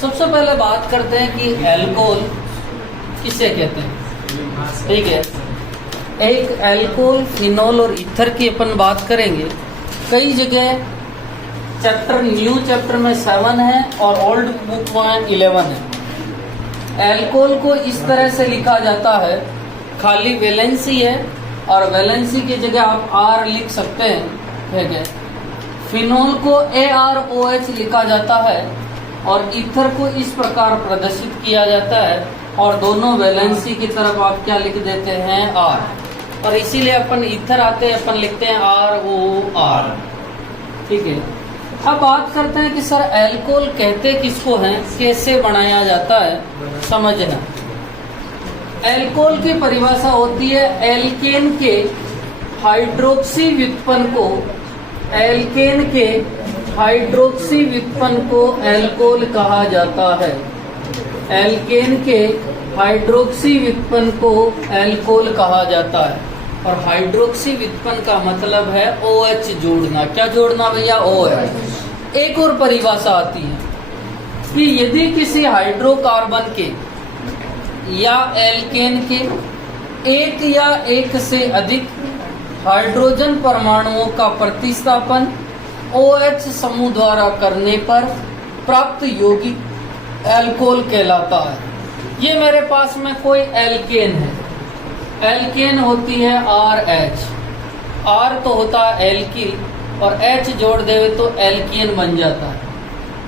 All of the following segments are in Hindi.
सबसे पहले बात करते हैं कि अल्कोहल किसे कहते हैं। ठीक है, एक अल्कोहल, फिनोल और ईथर की अपन बात करेंगे। कई जगह चैप्टर, न्यू चैप्टर में 7 है और ओल्ड बुक में 11 है। अल्कोहल को इस तरह से लिखा जाता है, खाली वैलेंसी है और वैलेंसी की जगह आप आर लिख सकते हैं। ठीक है, फिनोल को AROH लिखा जाता है और ईथर को इस प्रकार प्रदर्शित किया जाता है और दोनों वैलेंसी की तरफ आप क्या लिख देते हैं, R। और इसीलिए अपन ईथर आते हैं, अपन लिखते हैं ROR। ठीक है, अब बात करते हैं कि सर अल्कोहल कहते किसको हैं, कैसे बनाया जाता है, समझना। अल्कोहल की परिभाषा होती है एल्केन के हाइड्रोक्सी व्युत्पन्न को, एल्केन के हाइड्रोक्सी व्युत्पन्न को अल्कोहल कहा जाता है। एल्केन के हाइड्रोक्सी व्युत्पन्न को अल्कोहल कहा जाता है। और हाइड्रोक्सी व्युत्पन्न का मतलब है OH जोड़ना। क्या जोड़ना भैया, OH। एक और परिभाषा आती है कि यदि किसी हाइड्रोकार्बन के या एल्केन के एक या एक से अधिक हाइड्रोजन परमाणुओं का प्रतिस्थापन OH समूह द्वारा करने पर प्राप्त यौगिक अल्कोहल कहलाता है। ये मेरे पास में कोई एल्केन है, एल्केन होती है RH, R तो होता है एल्किल और H जोड़ देवे तो एल्केन बन जाता है।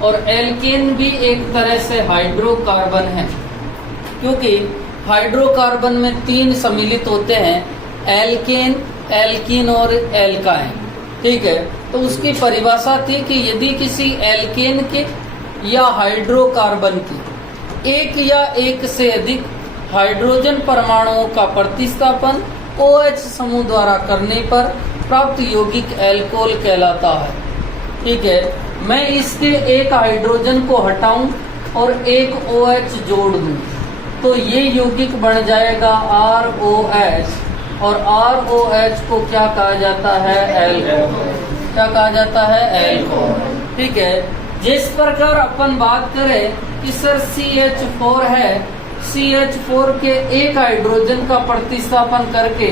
और एल्केन भी एक तरह से हाइड्रोकार्बन है, क्योंकि हाइड्रोकार्बन में 3 सम्मिलित होते हैं, एल्केन, एल्कीन और एल्काइन। ठीक है, तो उसकी परिभाषा थी कि यदि किसी एल्केन के या हाइड्रोकार्बन के एक या एक से अधिक हाइड्रोजन परमाणुओं का प्रतिस्थापन OH समूह द्वारा करने पर प्राप्त यौगिक अल्कोहल कहलाता है। ठीक है, मैं इसके एक हाइड्रोजन को हटाऊं और एक OH जोड़ दूं तो ये यौगिक बन जाएगा ROH, और ROH को क्या कहा जाता है, अल्कोहल। क्या कहा जाता है, अल्कोहल। ठीक है, जिस प्रकार अपन बात करें कि सर CH4 है, CH4 के एक हाइड्रोजन का प्रतिस्थापन करके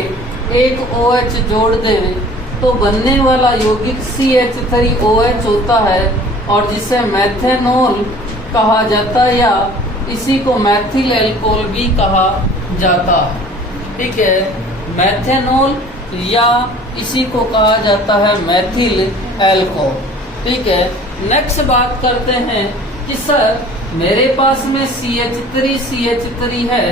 एक OH जोड़ देवे तो बनने वाला यौगिक CH3OH होता है और जिसे मेथेनॉल कहा जाता है या इसी को मैथिल अल्कोहल भी कहा जाता है। ठीक है, मेथेनॉल या इसी को कहा जाता है मैथिल अल्कोहल। ठीक है, नेक्स्ट बात करते हैं कि सर मेरे पास में CH3 है,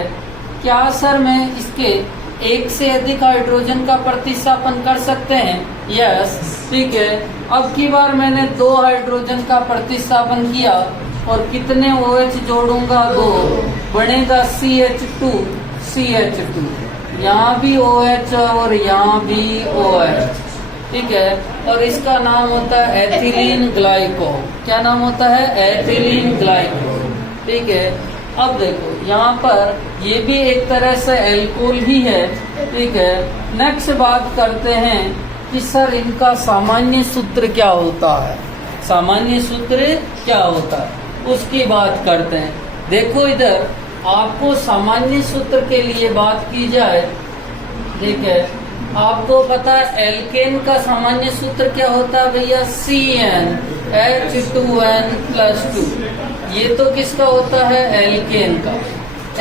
क्या सर मैं इसके एक से अधिक हाइड्रोजन का प्रतिस्थापन कर सकते हैं? यस। ठीक है, अब की बार मैंने 2 हाइड्रोजन का प्रतिस्थापन किया और कितने OH जोड़ूंगा, 2, बनेगा CH2। यहाँ भी OH और यहाँ भी OH। ठीक है, और इसका नाम होता है एथिलीन ग्लाइकोल। क्या नाम होता है, एथिलीन ग्लाइकोल। ठीक है, अब देखो यहाँ पर ये भी एक तरह से अल्कोहल ही है। ठीक है, नेक्स्ट बात करते हैं कि सर इनका सामान्य सूत्र क्या होता है, सामान्य सूत्र क्या होता है उसकी बात करते हैं। देखो इधर आपको सामान्य सूत्र के लिए बात की जाए, ठीक है, आपको पता है एल्केन का सामान्य सूत्र क्या होता है भैया, CnH2n+2। ये तो किसका होता है, एल्केन का।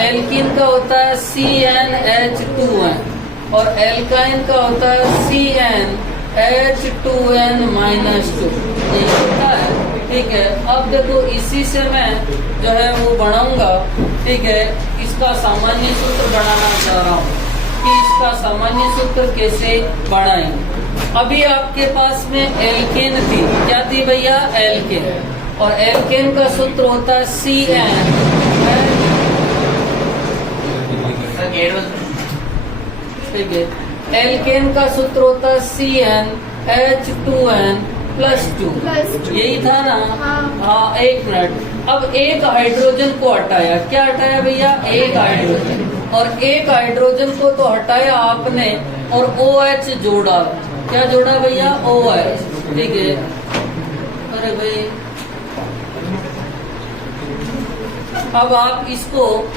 एल्कीन का होता है CnH2n और एल्काइन का होता है CnH2n-2। ये होता है। ठीक है, अब देखो इसी से मैं जो है वो बनाऊंगा। ठीक है, इसका सामान्य सूत्र बनाना चाह रहा हूँ कि इसका सामान्य सूत्र कैसे बनाएंगे। अभी आपके पास में एल्केन थी, क्या थी भैया, एल्केन, और एल्केन का सूत्र होता है Cn। ठीक है, एल्केन का सूत्र होता है CnH2n+2। यही था ना, हाँ। एक मिनट, अब एक हाइड्रोजन को हटाया, क्या हटाया भैया, एक हाइड्रोजन, और एक हाइड्रोजन को तो हटाया आपने और OH जोड़ा। क्या जोड़ा भैया, OH। ठीक है, अरे भाई अब आप इसको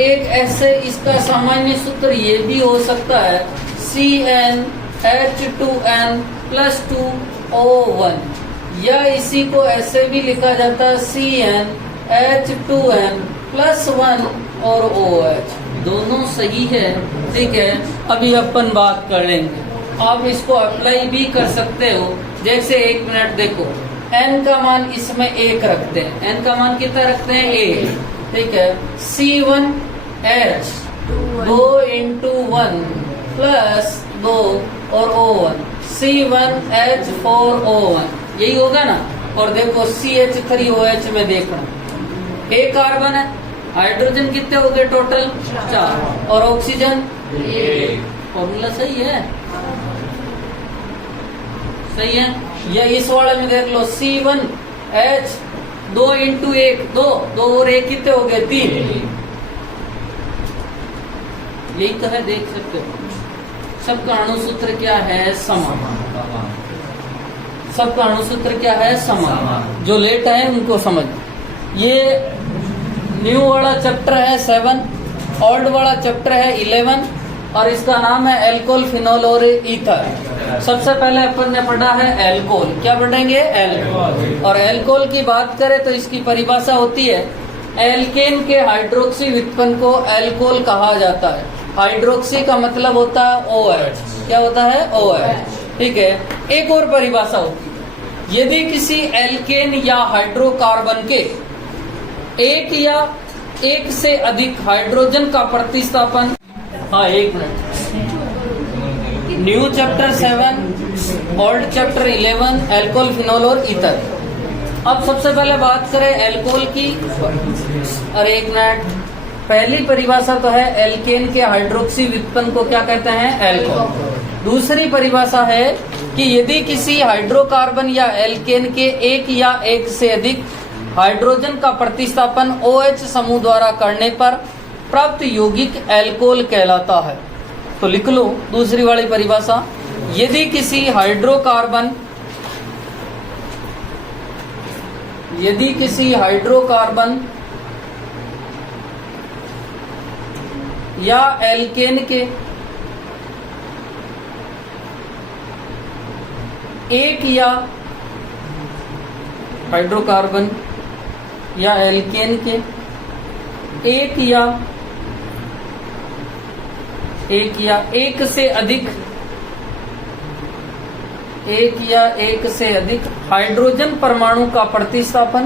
एक ऐसे, इसका सामान्य सूत्र ये भी हो सकता है CnH2n + 2O1, या इसी को ऐसे भी लिखा जाता है CnH2n + 1 और OH। दोनों सही है, ठीक है। अभी अपन बात कर लेंगे, आप इसको अप्लाई भी कर सकते हो। जैसे 1 मिनट देखो, n का मान इसमें 1 रखते हैं, n का मान कितना रखते हैं 1, ठीक है। C1H 2 × 1 + 2 और O1 C1H4O1, यही होगा ना। और देखो CH3OH में देखना, एक कार्बन है, हाइड्रोजन कितने हो गए टोटल 4, और ऑक्सीजन 1। फॉर्मूला सही है, सही है। या इस वाले में देख लो C1H 2 × 1 2 और 1 कितने हो गए 3। यही तो है, देख सकते हो। सबका अणुसूत्र क्या है समान, सबका अणुसूत्र क्या है समान। जो लेट है उनको समझ। ये न्यू वाला चैप्टर है 7, ओल्ड वाला चैप्टर है 11, और इसका नाम है एल्कोहल, फिनोल और ईथर। सबसे पहले अपन ने पढ़ा है एल्कोहल। क्या पढ़ेंगे? एल्कोहल। और एल्कोहल की बात करें तो इसकी परिभाषा होती है, एल्केन के हाइड्रोक्सी व्युत्पन्न को एल्कोहल कहा जाता है। हाइड्रोक्सी का मतलब होता है OH। क्या होता है? OH, ठीक है। एक और परिभाषा होती है, यदि किसी एल्केन या हाइड्रोकार्बन के एक या एक से अधिक हाइड्रोजन का प्रतिस्थापन, हाँ 1 minute, new chapter 7, old chapter 11, alcohol, phenol और ईथर। अब सबसे पहले बात करें एल्कोहल की, और 1 मिनट, पहली परिभाषा तो है एल्केन के हाइड्रोक्सी व्युत्पन्न को क्या कहते हैं? एल्कोहल। दूसरी परिभाषा है कि यदि किसी हाइड्रोकार्बन या एल्केन के एक या एक से अधिक हाइड्रोजन का प्रतिस्थापन OH समूह द्वारा करने पर प्राप्त यौगिक एल्कोहल कहलाता है। तो लिख लो दूसरी वाली परिभाषा, यदि किसी हाइड्रोकार्बन या एल्केन के एक या हाइड्रोकार्बन या एल्केन के एक या एक से अधिक हाइड्रोजन परमाणु का प्रतिस्थापन,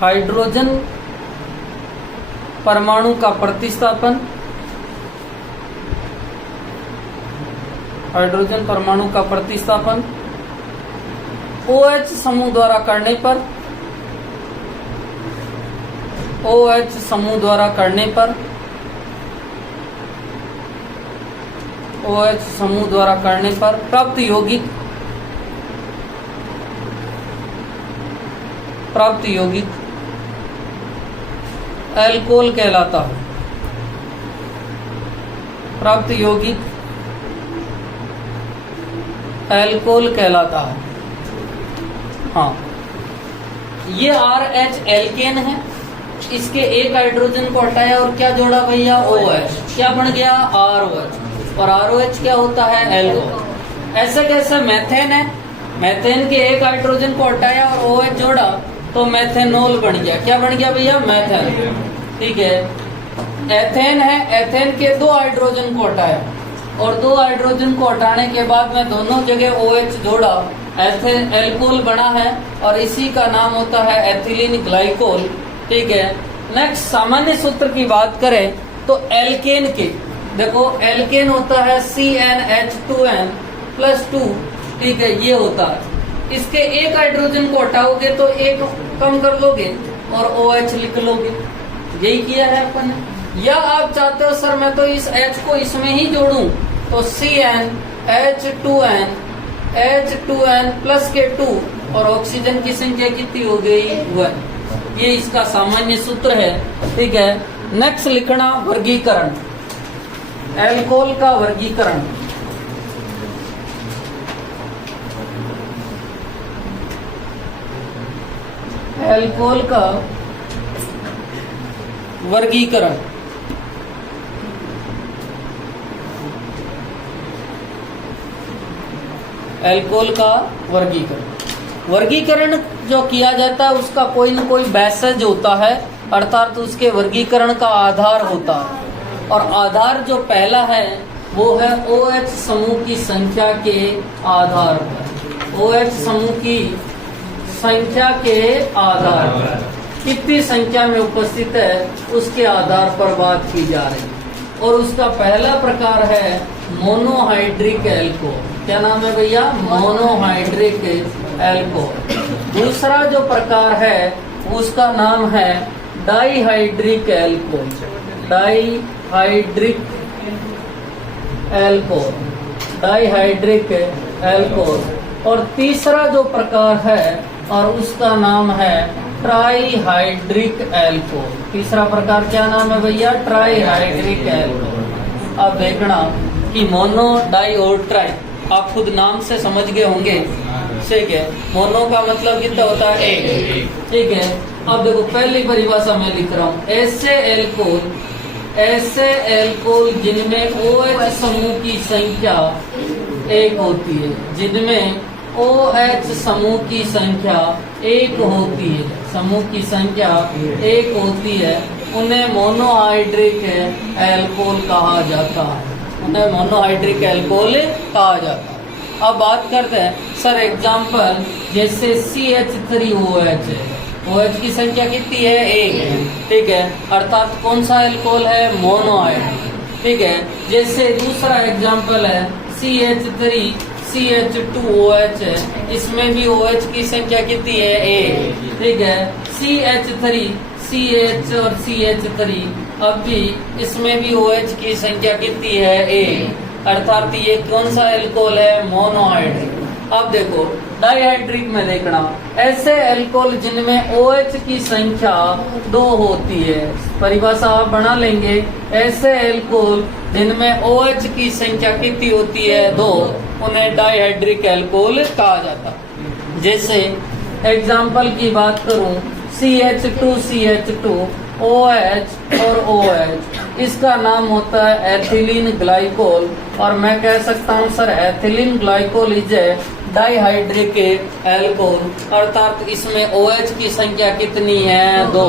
हाइड्रोजन परमाणु का प्रतिस्थापन OH समूह द्वारा करने पर प्राप्त यौगिक एल्कोहल कहलाता है। प्राप्त यौगिक एल्कोहल कहलाता है। हाँ, ये RH एल्केन है, इसके एक हाइड्रोजन को हटाया और क्या जोड़ा भैया? OH। क्या बन गया? ROH। और ROH क्या होता है? एल्कोहल। ऐसे कैसे मेथेन है, मेथेन के एक हाइड्रोजन को हटाया और OH जोड़ा तो मेथेनॉल बन गया। क्या बन गया भैया? मेथेन, ठीक है। एथेन है, एथेन के 2 हाइड्रोजन को हटाया और 2 हाइड्रोजन को हटाने के बाद में दोनों जगह OH जोड़ा, एथेन एल्कोहल बना है, और इसी का नाम होता है एथिलीन ग्लाइकोल, ठीक है। नेक्स्ट सामान्य सूत्र की बात करें तो एल्केन के, देखो एल्केन होता है CnH2n + 2, ठीक है, ये होता है। इसके एक हाइड्रोजन को हटाओगे तो एक कम कर लोगे और OH लिख लोगे, यही किया है अपन। या आप चाहते हो सर मैं तो इस H को इसमें ही जोड़ूं, तो CnH2n + के 2 और ऑक्सीजन की संख्या कितनी हो गई? 1। ये इसका सामान्य सूत्र है, ठीक है। नेक्स्ट लिखना वर्गीकरण, एल्कोहल का वर्गीकरण। एल्कोहल का वर्गीकरण। एल्कोहल का वर्गीकरण जो किया जाता है उसका कोई न कोई बेसिस होता है, अर्थात तो उसके वर्गीकरण का आधार होता है। और आधार जो पहला है वो है OH समूह की संख्या के आधार पर। OH समूह की संख्या के आधार पर कितनी संख्या में उपस्थित है उसके आधार पर बात की जा रही है। और उसका पहला प्रकार है मोनोहाइड्रिक एल्कोहल। क्या नाम है भैया? Monohydric alcohol. दूसरा जो प्रकार है उसका नाम है डाईहाइड्रिक एल्कोहल। Dihydric alcohol. और तीसरा जो प्रकार है और उसका नाम है ट्राईहाइड्रिक एल्कोहल। तीसरा प्रकार क्या नाम है भैया? Trihydric alcohol. अब देखना कि मोनो, डाई और ट्राई आप खुद नाम से समझ गए होंगे, ठीक है। मोनो का मतलब कितना होता है? एक, ठीक है। अब देखो पहली परिभाषा मैं लिख रहा हूँ, ऐसे एल्कोहल जिनमें OH समूह की संख्या एक होती है, जिनमें OH समूह की संख्या एक होती है, समूह की संख्या एक होती है, उन्हें मोनोहाइड्रिक एल्कोहल कहा जाता है। उन्हें मोनोहाइड्रिक एल्कोहल कहा जाता है। अब बात करते हैं सर एग्जाम्पल, जैसे CH3OH है, OH की संख्या कितनी है? एक है, ठीक है। अर्थात कौन सा एल्कोहल है? मोनोहाइड्रिक, ठीक है। जैसे दूसरा एग्जाम्पल है CH2OH है, इसमें भी OH की संख्या कितनी है? एक, ठीक है। CH और CH3, अब भी इसमें भी OH की संख्या कितनी है? एक, अर्थात ये कौन सा एल्कोहल है? मोनोहाइड्रिक। अब देखो डाईहाइड्रिक में देखना, ऐसे एल्कोहल जिनमें OH की संख्या दो होती है। परिभाषा आप बना लेंगे, ऐसे एल्कोहल जिनमें OH की संख्या कितनी होती है? दो, उन्हें डाईहाइड्रिक एल्कोहल कहा जाता है। जैसे एग्जाम्पल की बात करूं, CH2 OH और OH, इसका नाम होता है एथिलीन ग्लाइकोल। और मैं कह सकता हूं sir ethylene glycol is a dihydric alcohol, अर्थात इसमें OH की संख्या कितनी है? दो,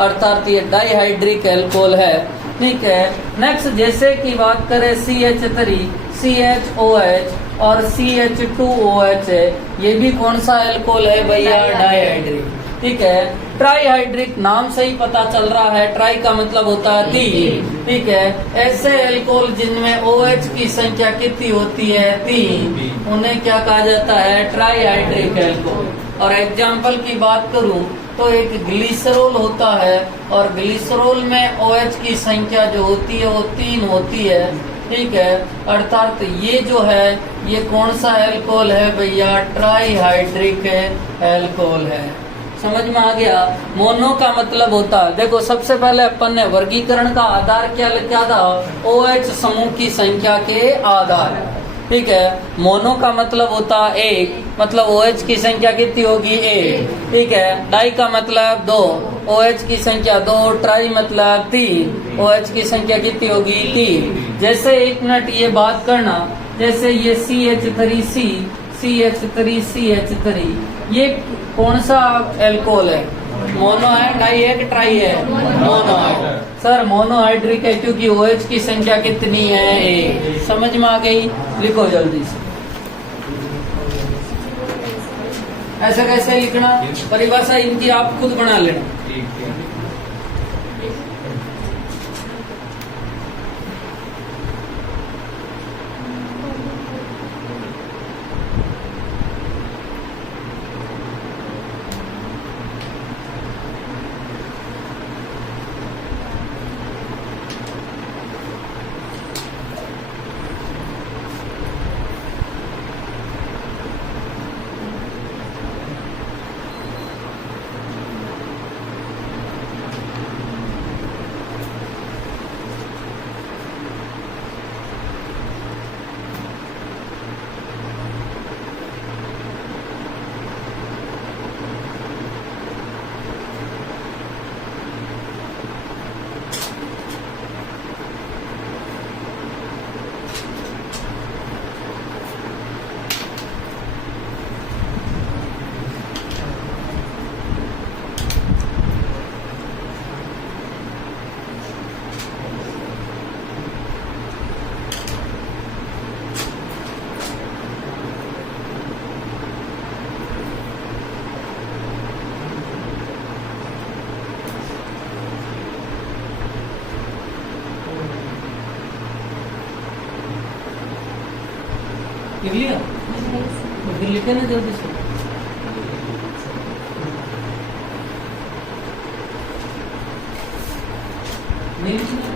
अर्थात ये डाईहाइड्रिक एल्कोहल है, ठीक है। नेक्स्ट जैसे की बात करें CH3 CHOH और CH2OH है, ये भी कौन सा एल्कोहल है भैया? डाईहाइड्रिक, ठीक है। ट्राईहाइड्रिक नाम से ही पता चल रहा है, ट्राई का मतलब होता है तीन, ठीक है। ऐसे एल्कोहल जिनमें OH की संख्या कितनी होती है? तीन, उन्हें क्या कहा जाता है? Trihydric alcohol. और एग्जाम्पल की बात करूं तो एक ग्लिसरॉल होता है, और ग्लिसरॉल में OH की संख्या जो होती है वो तीन होती है, ठीक है। अर्थात ये जो है ये कौन सा एल्कोहल है भैया? ट्राईहाइड्रिक एल्कोहल है। समझ में आ गया? मोनो का मतलब होता है, देखो सबसे पहले अपन ने वर्गीकरण का आधार क्या लिखा था? OH समूह की संख्या के आधार, ठीक है। मोनो का मतलब होता है एक, मतलब OH की संख्या कितनी होगी? एक, ठीक है। डाई का मतलब दो, OH की संख्या दो। ट्राई मतलब तीन, OH की संख्या कितनी होगी? तीन। जैसे एक मिनट ये बात करना, जैसे ये CH3 ये कौन सा एल्कोहल है? मोनो है, डाई है कि ट्राई है? मोनो है सर, मोनोहाइड्रिक है क्योंकि OH की संख्या कितनी है? एक। समझ में आ गई? लिखो जल्दी से। ऐसा कैसे लिखना? परिभाषा इनकी आप खुद बना लेना। लिख लिया तो फिर लिखे ना जल्दी से। नहीं लिखना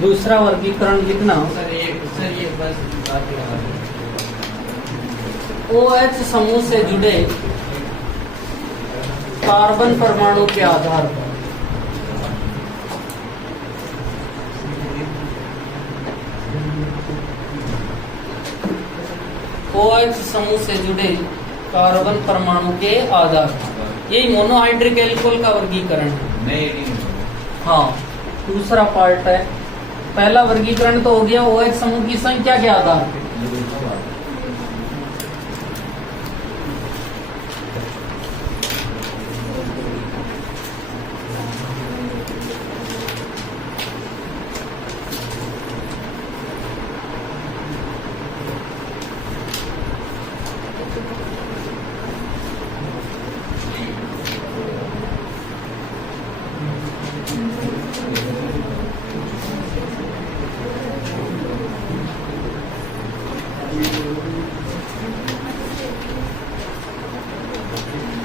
दूसरा वर्गीकरण लिखना। सर ये बस बात OH समूह से जुड़े कार्बन परमाणु के आधार पर OH समूह से जुड़े कार्बन परमाणु के आधार पर, यही मोनोहाइड्रिक एल्कोहल का वर्गीकरण है। नहीं हाँ, दूसरा पार्ट है। पहला वर्गीकरण तो हो गया OH समूह की संख्या के आधार पर।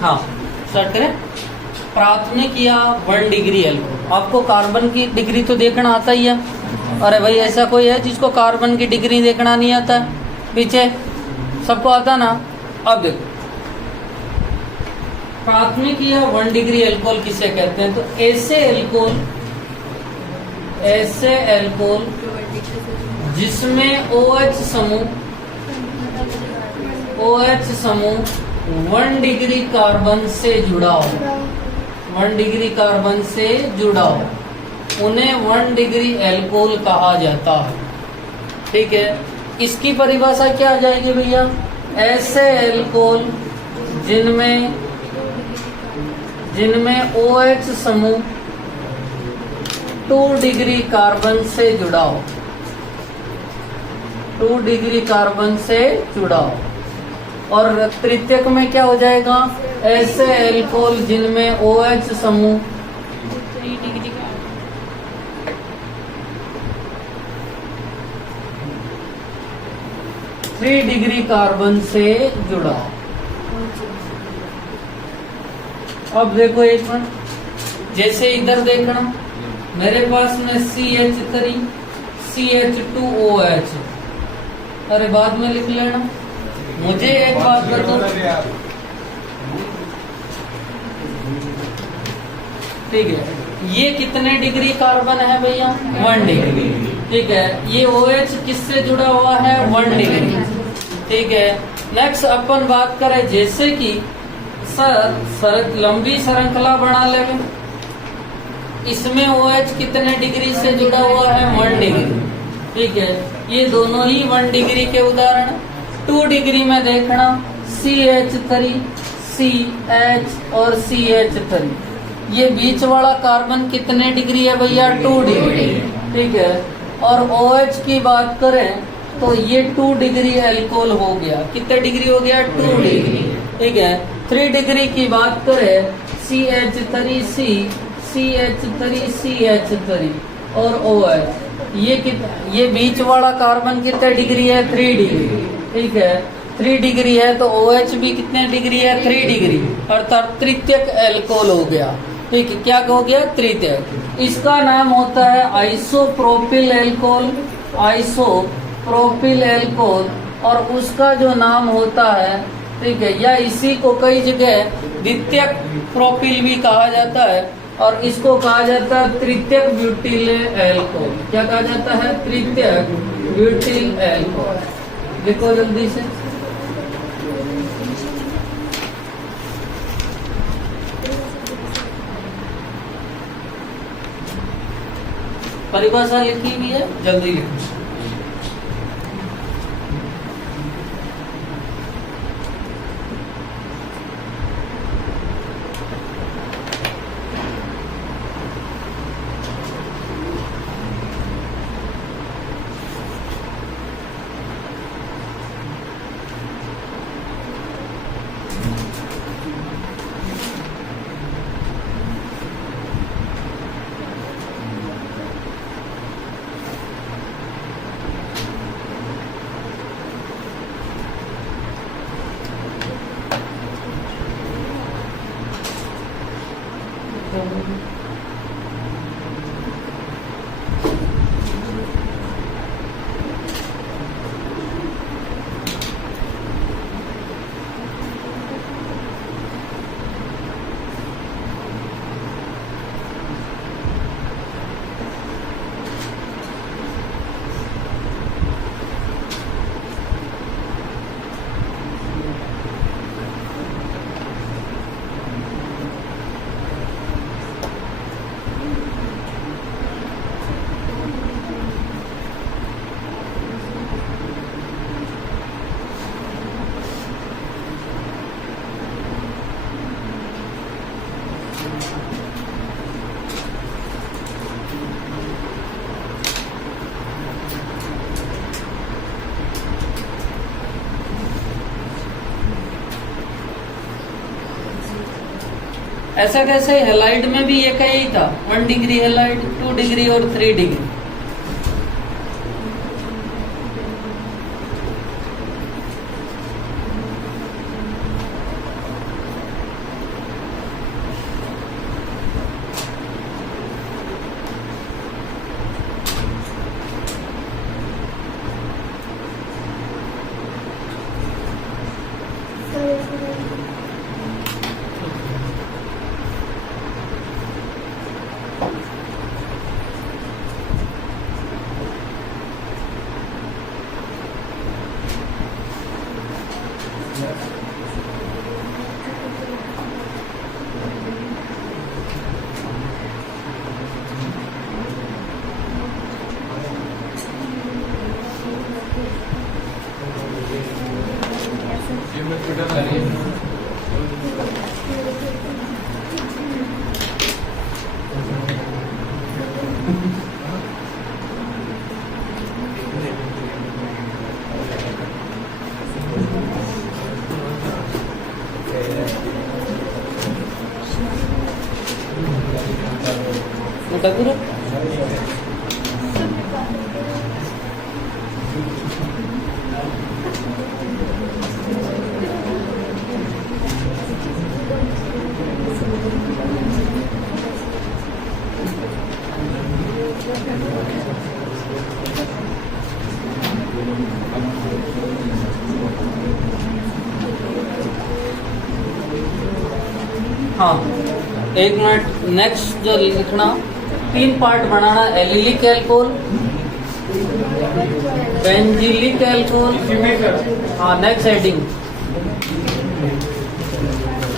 हाँ, स्टार्ट करें। प्राथमिक या 1 डिग्री एल्कोहल। आपको कार्बन की डिग्री तो देखना आता ही है। अरे भाई, ऐसा कोई है जिसको कार्बन की डिग्री देखना नहीं आता है? पीछे सबको आता ना। अब देखो, प्राथमिक या 1 डिग्री एल्कोहल किसे कहते हैं? तो ऐसे एल्कोहल जिसमें OH समूह 1 डिग्री कार्बन से जुड़ा हो, 1 डिग्री कार्बन से जुड़ा हो, उन्हें 1 डिग्री एल्कोहल कहा जाता है। ठीक है, इसकी परिभाषा क्या आ जाएगी भैया? ऐसे एल्कोहल जिनमें OH समूह 2 डिग्री कार्बन से जुड़ा हो, 2 डिग्री कार्बन से जुड़ा हो। और तृतीयक में क्या हो जाएगा? ऐसे एल्कोहल जिनमें OH समूह 3 डिग्री का 3 डिग्री कार्बन से जुड़ा। अब देखो एक मिनट, जैसे इधर देखना, मेरे पास में CH3 CH2OH, अरे बाद में लिख लेना। मुझे एक बात बताओ, ठीक है, ये कितने डिग्री कार्बन है भैया? 1 डिग्री। ठीक है, ये OH किससे जुड़ा हुआ है? 1 डिग्री। ठीक है, नेक्स्ट अपन बात करें, जैसे कि सर लंबी श्रृंखला बना लेंगे, इसमें OH कितने डिग्री से जुड़ा हुआ है? 1 डिग्री। ठीक है, ये दोनों ही 1 डिग्री के उदाहरण। 2 डिग्री में देखना, CH3 CH और CH3, ये बीच वाला कार्बन कितने डिग्री है भैया? 2 डिग्री। ठीक है, और OH की बात करें तो ये 2 डिग्री अल्कोहल हो गया। कितने डिग्री हो गया? 2 डिग्री। ठीक है, 3 डिग्री की बात करें, CH3C CH3 CH3 और OH, ये बीच वाला कार्बन कितने डिग्री है? 3 डिग्री। ठीक है, 3 डिग्री है तो OH भी कितने डिग्री है? 3 डिग्री, अर्थात तृतीयक अल्कोहल हो गया। ठीक है, क्या हो गया? तृतीयक। इसका नाम होता है आइसोप्रोपिल अल्कोहल, आइसोप्रोपिल अल्कोहल, और उसका जो नाम होता है, ठीक है, या इसी को कई जगह द्वितीयक प्रोपिल भी कहा जाता है, और इसको कहा जाता है तृतीयक ब्यूटिल अल्कोहल। क्या कहा जाता है? तृतीयक ब्यूटिल अल्कोहल। लिखो जल्दी से। परिभाषा लिखी हुई है, जल्दी लिखो। ऐसा कैसे? हेलाइड में भी एक ही था, 1 डिग्री हेलाइड, 2 डिग्री और 3 डिग्री। हाँ, एक मिनट। नेक्स्ट जो लिखना, 3 पार्ट बनाना। Allylic alcohol, benzylic alcohol. हाँ, नेक्स्ट हेडिंग।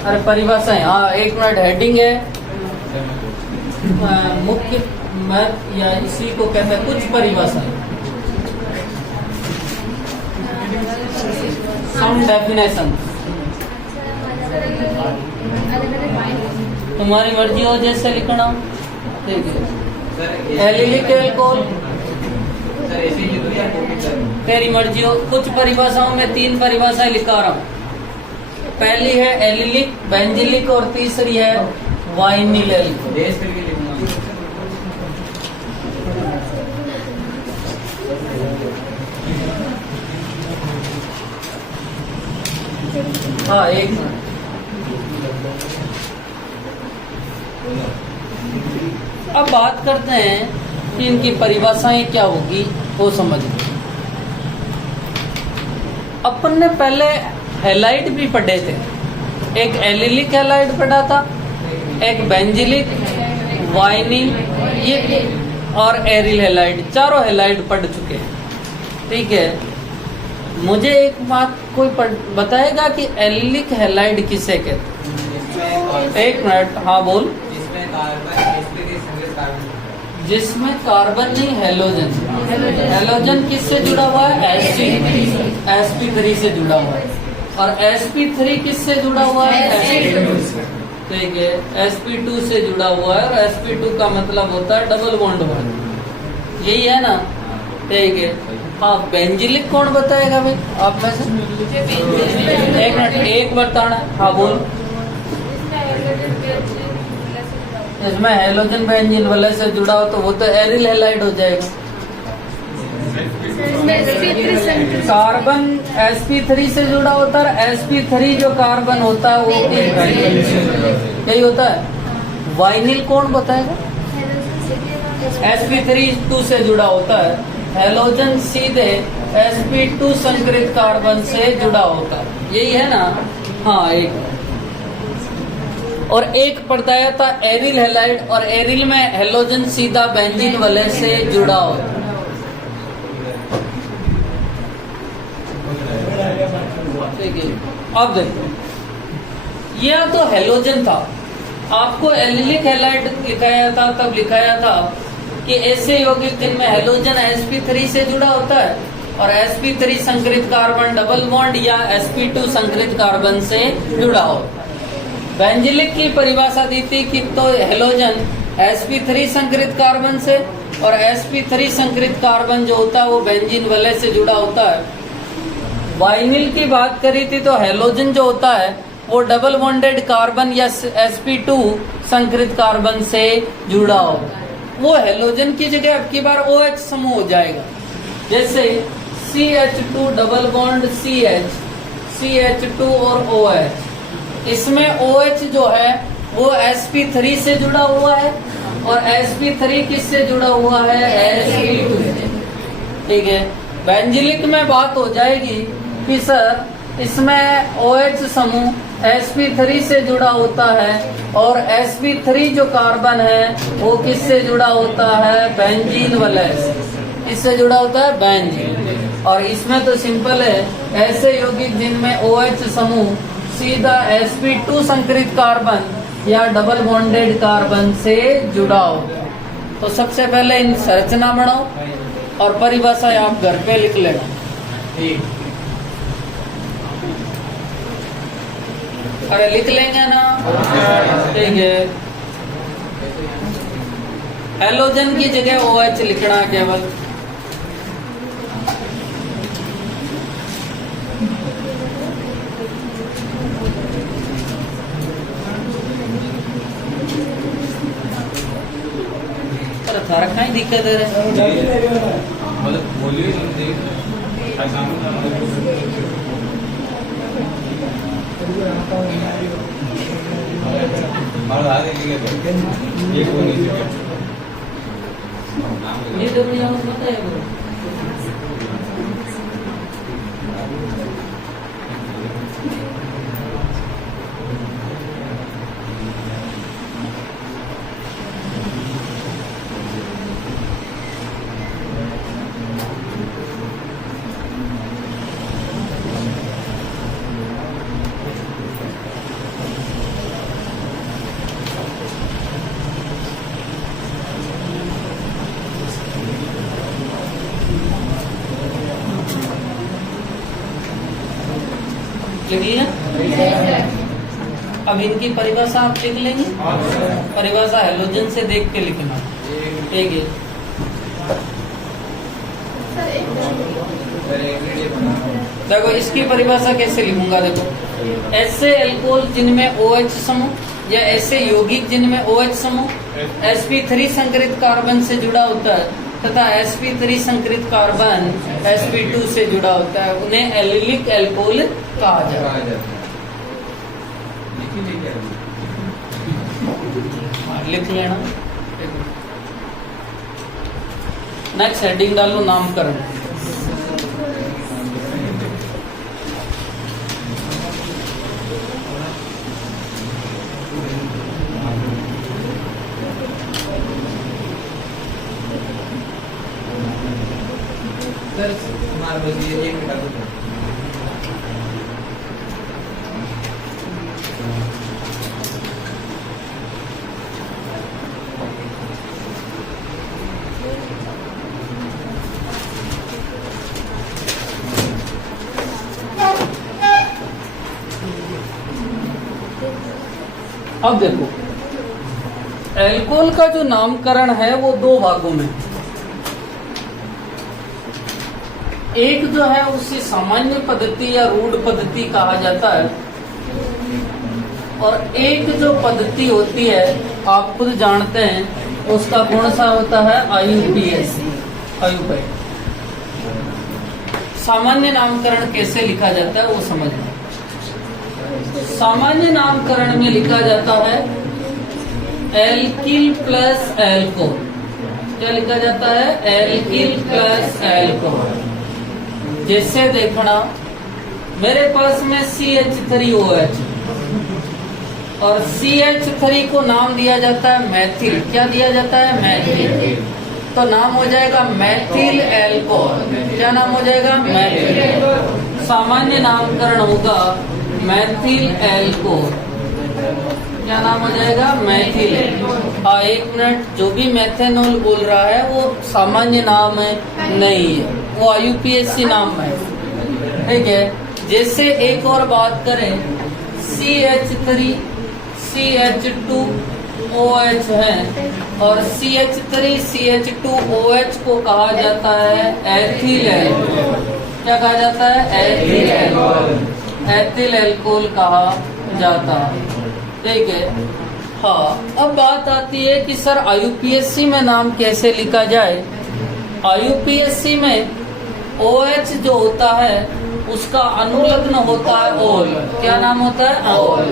अरे परिभाषाएं, हाँ 1 मिनट। हेडिंग है मुख्य महत्व, या इसी को कहते हैं कुछ परिभाषाएं, सम डेफिनेशन। तुम्हारी मर्जी हो जैसे लिखना। ठीक है। एलिलिक एल्कोहल, सर ऐसे ही लिखो या कॉपी कर? तेरी मर्जी हो। कुछ परिभाषाओं में 3 परिभाषाएं लिखा रहा हूँ। पहली है एलिलिक, बेंजिलिक और तीसरी है वाइनिल एल्कोहल। देश करके लिखूंगा। हाँ, 1 मिनट। अब बात करते हैं कि इनकी परिभाषाएं क्या होगी, वो समझिए। अपन ने पहले हैलाइड भी पढ़े थे। एक एलिलिक हैलाइड पढ़ा था, एक बेंजिलिक, वाइनिल, ये और एरिल हैलाइड, चारों हैलाइड पढ़ चुके हैं। ठीक है। मुझे एक बात कोई बताएगा कि एलिलिक हैलाइड किसे कहते हैं? 1 मिनट। हाँ बोल। जिसमें कार्बन sp3 संगत कार्बन, जिसमें कार्बन नहीं, हेलोजन। हेलोजन किससे जुड़ा हुआ है? sp3 से जुड़ा हुआ है। और sp3 किससे जुड़ा हुआ है? ठीक है, sp2 से जुड़ा हुआ है। और sp2 का मतलब होता है डबल बॉन्ड वाला, यही है ना? ठीक है। हाँ, बेंजिलिक कौन बताएगा भाई आप में से? 1 मिनट, एक बताना। हाँ बोल। इसमें हेलोजन बेंजीन वाले से जुड़ा हो तो वो तो एरिल हैलाइड हो जाएगा। कार्बन sp3 से जुड़ा होता है। sp3 जो कार्बन होता है वो यही होता है। वाइनिल कौन बताएगा? sp3 2 से जुड़ा होता है। हेलोजन सीधे sp2 संकरित कार्बन से जुड़ा होता है, यही है ना? हाँ, एक और एक बताया था एरिल हैलाइड, और एरिल में हेलोजन सीधा बेंजीन वाले से जुड़ा होता है। ठीक है। अब देखो, यह तो हेलोजन था। आपको एलिलिक हैलाइड लिखाया था, तब लिखाया था कि ऐसे यौगिक जिनमें हेलोजन sp3 से जुड़ा होता है और sp3 संकरित कार्बन डबल बॉन्ड या sp2 संकरित कार्बन से जुड़ा होता है। बेंजिलिक की परिभाषा दी थी कि तो हेलोजन sp3 संकरित कार्बन से, और sp3 संकरित कार्बन जो होता है वो बेंजीन वलय से जुड़ा होता है। वाइनिल की बात करी थी तो हेलोजन जो होता है वो डबल बॉन्डेड कार्बन या sp2 संकरित कार्बन से जुड़ा होता है। वो हेलोजन की जगह अब की बार OH समूह हो जाएगा। जैसे CH2 double bond CH, CH2 और OH। इसमें OH जो है वो sp3 से जुड़ा हुआ है, और sp3 किससे जुड़ा हुआ है? sp2 से। ठीक है। बेंजिलिक में बात हो जाएगी कि सर इसमें OH समूह sp3 से जुड़ा होता है, और sp3 जो कार्बन है वो किससे जुड़ा होता है? बेंजीन वलय से। इससे जुड़ा होता है बेंजीन। और इसमें तो सिंपल है, ऐसे यौगिक जिनमें OH समूह सीधा sp2 संकरित कार्बन या डबल बॉन्डेड कार्बन से जुड़ा होता है। तो सबसे पहले इन संरचना बनाओ और परिभाषा आप घर पे लिख लेना। ठीक। अरे लिख लेंगे ना? ठीक है। हेलोजन की जगह OH लिखना केवल। अरे थारा कहीं दिक्कत है रे? मतलब बोलिए और आगे ये कोई नहीं ये डब्ल्यू मत है वो। लिख लिया? अब इनकी परिभाषा आप लिख लेंगे। परिभाषा हेलोजन से देख के लिखना। ठीक है, देखो इसकी परिभाषा कैसे लिखूंगा। देखो ऐसे एल्कोहल जिनमें OH समूह या ऐसे यौगिक जिनमें OH समूह sp3 संकरित कार्बन से जुड़ा होता है तथा sp3 संकरित कार्बन sp2 से जुड़ा होता है, उन्हें एलिलिक एल्कोहल कहा जाता है। लिख लेना। नेक्स्ट हेडिंग डालो नामकरण। सर हमारे बस ये एक मिनट रुको। अब देखो अल्कोहल का जो नामकरण है वो दो भागों में। एक जो है उसे सामान्य पद्धति या रूढ़ पद्धति कहा जाता है, और एक जो पद्धति होती है आप खुद जानते हैं उसका कौन सा होता है, IUPAC। सामान्य नामकरण कैसे लिखा जाता है वो समझना। सामान्य नामकरण में लिखा जाता है एल्किल प्लस एल्कोहल। क्या लिखा जाता है, एल्किल प्लस एल्कोहल। जैसे देखना मेरे पास में CH3OH और CH3 को नाम दिया जाता है मैथिल। क्या दिया जाता है, मैथिल। तो नाम हो जाएगा मैथिल एल्कोहल। क्या नाम हो जाएगा, मैथिल। सामान्य नामकरण होगा मैथिल एल्कोहल। क्या नाम हो जाएगा, मैथिल। हाँ एक मिनट, जो भी मेथेनॉल बोल रहा है वो सामान्य नाम है नहीं है, वो IUPAC नाम है। ठीक है, जैसे एक और बात करें CH3 CH2OH है और CH3 CH2OH को कहा जाता है एथिल एल्कोहल। क्या कहा जाता है, एथिल एल्कोहल। एथिल एल्कोहल कहा जाता है। ठीक है। हाँ अब बात आती है कि सर IUPAC में नाम कैसे लिखा जाए। IUPAC में OH जो होता है उसका अनुलग्न होता है ओल। क्या नाम होता है, ओल।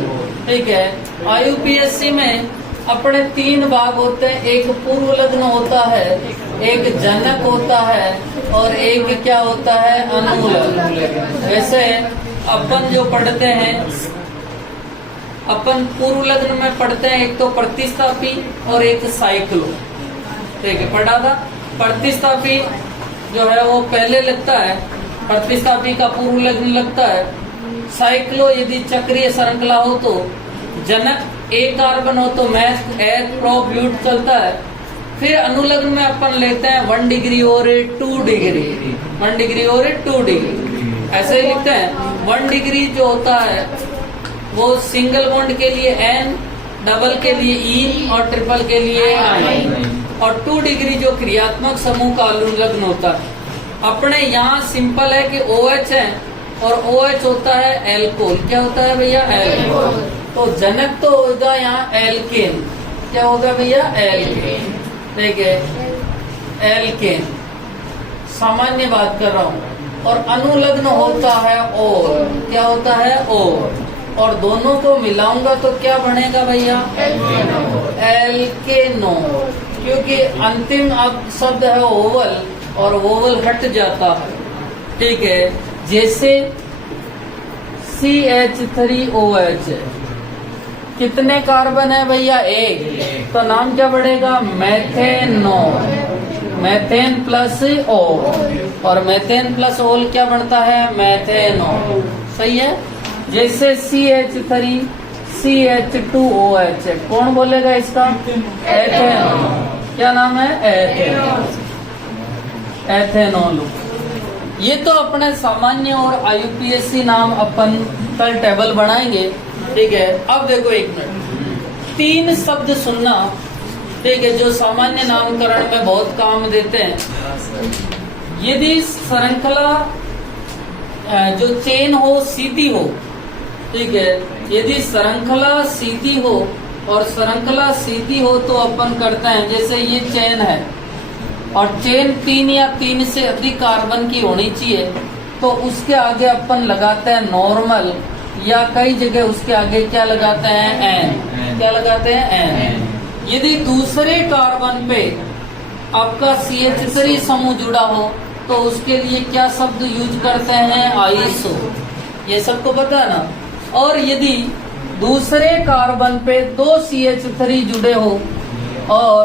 ठीक है, IUPAC में अपने तीन भाग होते हैं, एक पूर्व लग्न होता है, एक जनक होता है और एक क्या होता है, अनुलग्न। वैसे अपन जो पढ़ते हैं, अपन पूर्व लग्न में पढ़ते हैं एक तो प्रतिस्थापी और एक साइक्लो। ठीक है, पढ़ा था। प्रतिस्थापी जो है वो पहले लगता है, प्रतिस्थापी का पूर्व लग्न लगता है। साइक्लो यदि चक्रीय श्रृंखला हो तो जनक एक कार्बन हो तो मैथ एथ प्रो ब्यूट चलता है। फिर अनुलग्न में अपन लेते हैं 1 डिग्री और 2 डिग्री, 1 डिग्री और 2 डिग्री, ऐसे ही लिखते हैं। 1 डिग्री जो होता है वो सिंगल बॉन्ड के लिए N, डबल के लिए E और ट्रिपल के लिए I, और 2 डिग्री जो क्रियात्मक समूह का अनुलग्न होता है। अपने यहाँ सिंपल है कि OH है और OH होता है एल्कोहल। क्या होता है भैया, एल्कोहल। तो जनक तो होगा यहाँ एल्केन। क्या होगा भैया, एल्केन। ठीक है, एल्केन सामान्य बात कर रहा हूँ। और अनुलग्न होता है ओर। क्या होता है, ओर। और दोनों को मिलाऊंगा तो क्या बनेगा भैया, एल्केनो। क्योंकि अंतिम अब शब्द है ओवल और ओवल हट जाता है, ठीक है। जैसे CH3OH है, कितने कार्बन है भैया? एक, तो नाम क्या बढ़ेगा? मैथेनॉल। मैथेन प्लस ओ, और मैथेन प्लस ओल क्या बनता है? मैथेनॉल। सही है। जैसे CH3 CH2OH है, कौन बोलेगा इसका? एथेनॉल। क्या नाम है? एथेनॉल। एथेनॉल। ये तो अपने सामान्य और IUPAC नाम अपन कल टेबल बनाएंगे, ठीक है। अब देखो एक मिनट, 3 शब्द सुनना, ठीक है, जो सामान्य नामकरण में बहुत काम देते हैं। यदि श्रृंखला जो चेन हो सीधी हो, ठीक है, यदि श्रृंखला सीधी हो और श्रृंखला सीधी हो तो अपन करते हैं, जैसे ये चेन है और चेन 3 या 3 से अधिक कार्बन की होनी चाहिए, तो उसके आगे अपन लगाते हैं नॉर्मल, या कई जगह उसके आगे क्या लगाते हैं? एन। क्या लगाते हैं? एन। यदि दूसरे कार्बन पे आपका CH3 समूह जुड़ा हो तो उसके लिए क्या शब्द यूज करते हैं? आइसो। ये सबको पता है ना। और यदि दूसरे कार्बन पे 2 CH3 जुड़े हो और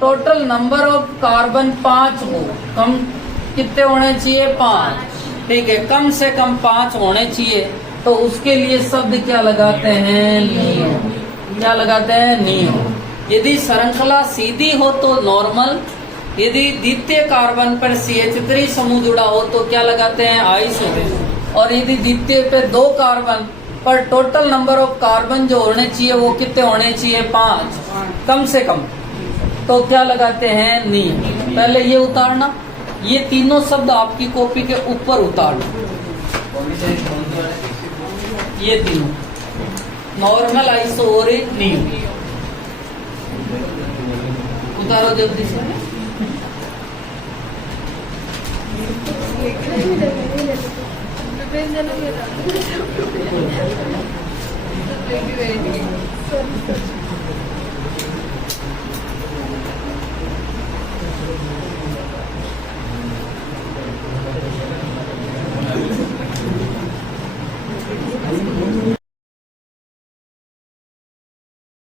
टोटल नंबर ऑफ कार्बन 5 हो, कम कितने होने चाहिए? 5, ठीक है, कम से कम 5 होने चाहिए, तो उसके लिए शब्द क्या लगाते हैं? नियो। क्या लगाते हैं? नियो। यदि श्रृंखला सीधी हो तो नॉर्मल, यदि द्वितीय कार्बन पर CH3 समूह जुड़ा हो तो क्या लगाते हैं? आइसो। और यदि द्वितीय पे 2 कार्बन पर टोटल नंबर ऑफ कार्बन जो होने चाहिए वो कितने होने चाहिए? 5, कम से कम, तो क्या लगाते हैं? नियो। पहले ये उतारना, ये तीनों शब्द आपकी कॉपी के ऊपर उतारना, ये तीनों नॉर्मल, आइसो और नियो। उतारो जल्दी से।